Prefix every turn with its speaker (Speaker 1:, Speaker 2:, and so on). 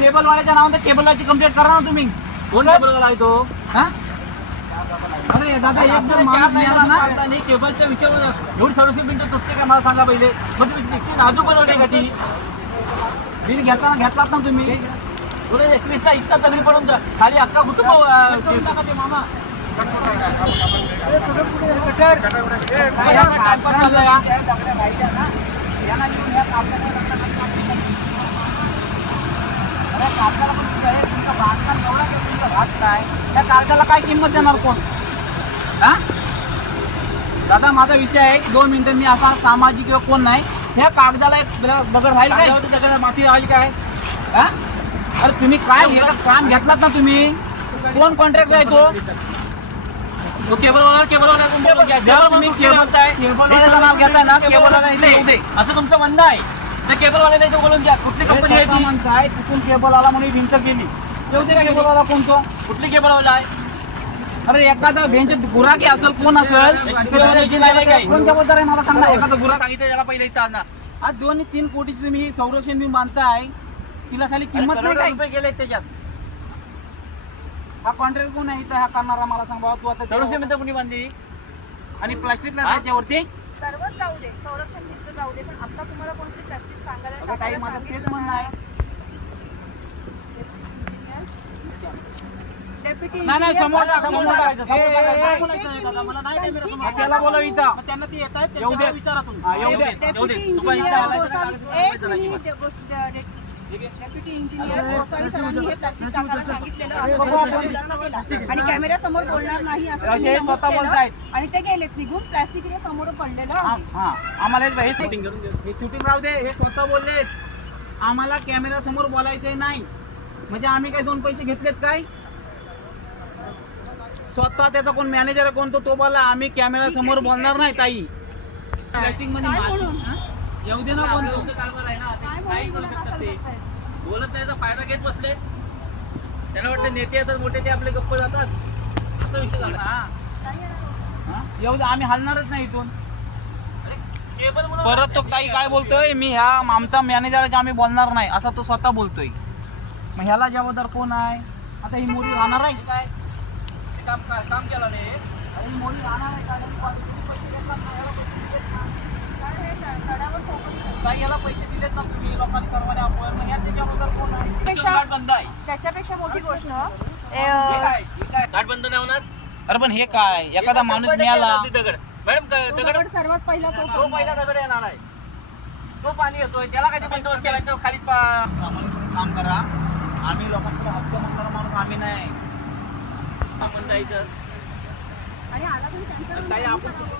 Speaker 1: केबलवाल्याच्या नावाने केबलवाल्याची कंप्लेंट करा ना तुम्ही
Speaker 2: कोण केबलवाला आहे तो
Speaker 1: हा अरे दादा एक जर माणूस मिळाला ना
Speaker 2: आणि केबलच्या विषयावर एवढी सडोशे मिनिटं तुटते का मला सांगा पहिले म्हणजे मी इतकी नाजूक बनवली का ती
Speaker 1: बिल घेताना घेतलात ना तुम्ही
Speaker 2: थोडे एकवीसला इतका तगडी पडून खाली अक्का अं, टाका ते मामा
Speaker 1: त्या कागदाला काय किंमत देणार कोण? हा? दादा माझा विषय आहे की दोन मिनिटं मी असा सामाजिक किंवा कोण नाही ह्या कागदाला एक ब- बगड राहील काय?
Speaker 2: त्याच्यावर माती राहील काय?
Speaker 1: हा? अरे तुम्ही काय हे काम घेतलात ना तुम्ही? कोण कॉन्ट्रॅक्ट आहे तो?
Speaker 2: तो केबलवाला केबलवाला कोण बोलून घ्या. जेव्हा
Speaker 1: तुम्ही
Speaker 2: तुम्ही
Speaker 1: केबल-
Speaker 2: म्हणताय,
Speaker 1: केबलवाल्याचं नाव घेताय ना, केबलवाला इथे येऊ दे.
Speaker 2: असं तुमचं म्हणणं आहे. तर केबलवाले नाही तो बोलून घ्या कुठली कंपनी आहे ती?
Speaker 1: म्हणताय तिथून केबल आला म्हणून भिंत केली. तेवढे केबल आला कोणतो?
Speaker 2: कुठली केबलवाला आहे?
Speaker 1: अरे एखादा बेंच गुराकी असेल कोण असेल?
Speaker 2: केबलवाला इथे नाही काय?
Speaker 1: कोण जबाबदार आहे मला सांगा एखादा गुराक
Speaker 2: सांगितलं त्याला पहिले इथं आणा.
Speaker 1: आज दोन आणि तीन कोटीची तुम्ही ही संरक्षण मी बांधताय तिला साली किंमत नाही काय?
Speaker 2: गेले त्याच्यात.
Speaker 1: हा कॉन्ट्रॅक्ट कोण आहे इथं? हा करणारा मला सांग तू आता
Speaker 2: मिनिटं कुणी बांधली?
Speaker 1: आणि प्लास्टिक
Speaker 2: हा?
Speaker 1: त्याच्यावरती?
Speaker 3: सर्वच जाऊ दे. संरक्षण जाऊ दे पण आता तुम्हाला कोणती प्लास्टिक सांगायला टाकायला सांगितलं
Speaker 1: आहे.
Speaker 3: डेप्युटी
Speaker 1: नाही नाही समोर
Speaker 2: दादा, मला नाही
Speaker 1: त्याला इथं.
Speaker 2: मग त्यांना ते येत आहेत
Speaker 1: येऊ
Speaker 2: विचारा तुम्ही
Speaker 1: हा, येऊ.
Speaker 3: डेप्युटी इंजिनियर गोसावी एक मिनिट. गोस- डे-? डेप्युटी इंजिनियर गोसावी सरांनी हे प्लास्टिक टाकायला सांगितलेलं असं त्यांनी खुलासा केला. आणि कॅमेऱ्यासमोर बोलणार नाही असं
Speaker 1: असे
Speaker 3: त्यांनी नमूद
Speaker 1: स्वतः
Speaker 3: केलं.
Speaker 1: बोलतायत.
Speaker 3: आणि ते गेलेत निघून प्लास्टिक हे समोर पडलेलं आहे.
Speaker 1: आम्हाला हे- हे
Speaker 2: Shooting करून घे.
Speaker 1: हे शूटिंग राहू दे हे स्वतः बोलले आम्हाला कॅमेरा समोर बोलायचे नाही. म्हणजे आम्ही काय दोन पैसे घेतलेत काय? स्वतः त्याचा कोण मॅनेजर आहे कोण तो तो बोला. आम्ही कॅमेरा समोर बोलणार नाही ताई. प्लॅस्टिकमध्ये
Speaker 3: काय?
Speaker 1: हा? येऊ दे ना कोण
Speaker 2: कारभार आहे ना, बोलत नाही तर फायदा घेत बसले. त्यांना वाटतं नेते येतात मोठे ते आपले गप्प जातात. असा विषय झाला.
Speaker 1: दे आम्ही हलणारच नाही इथून. परत तो ताई काय बोलतोय? मी ह्या आमचा मॅनेजर आम्ही बोलणार नाही. असा तो स्वतः बोलतोय. मग ह्याला जबाबदार कोण आहे? आता ही मोरी राहणार आहे.
Speaker 2: काय? काम केलं नाही?
Speaker 1: ही मोरी राहणार आहे. याला पैसे दिलेत ना. तुम्ही लोकांनी सर्वांनी आपण मग ह्याचे जबाबदार कोण आहे
Speaker 2: रेशन कार्ड बंद आहे
Speaker 3: त्याच्यापेक्षा मोठी गोष्ट. ए,
Speaker 2: हे
Speaker 3: अ,
Speaker 2: काय? हे काय? नाही होणार?
Speaker 1: अरे पण हे काय? एखादा माणूस मिळाला.
Speaker 2: ती दगड. मॅडम क-
Speaker 3: तो
Speaker 2: दगड
Speaker 3: दगड सर्वात पहिला तो
Speaker 2: तो पहिला दगड येणार आहे. तो पाणी येतोय. त्याला काय बंदोबस्त केला तो खाली पा-
Speaker 1: प्रामाणिकपणे काम करा. आम्ही लोकांकडे हक्क मागणारा माणूस आम्ही नाही.
Speaker 2: आपण जायचं.
Speaker 3: आणि आला तरी त्यांचा
Speaker 2: काही आपण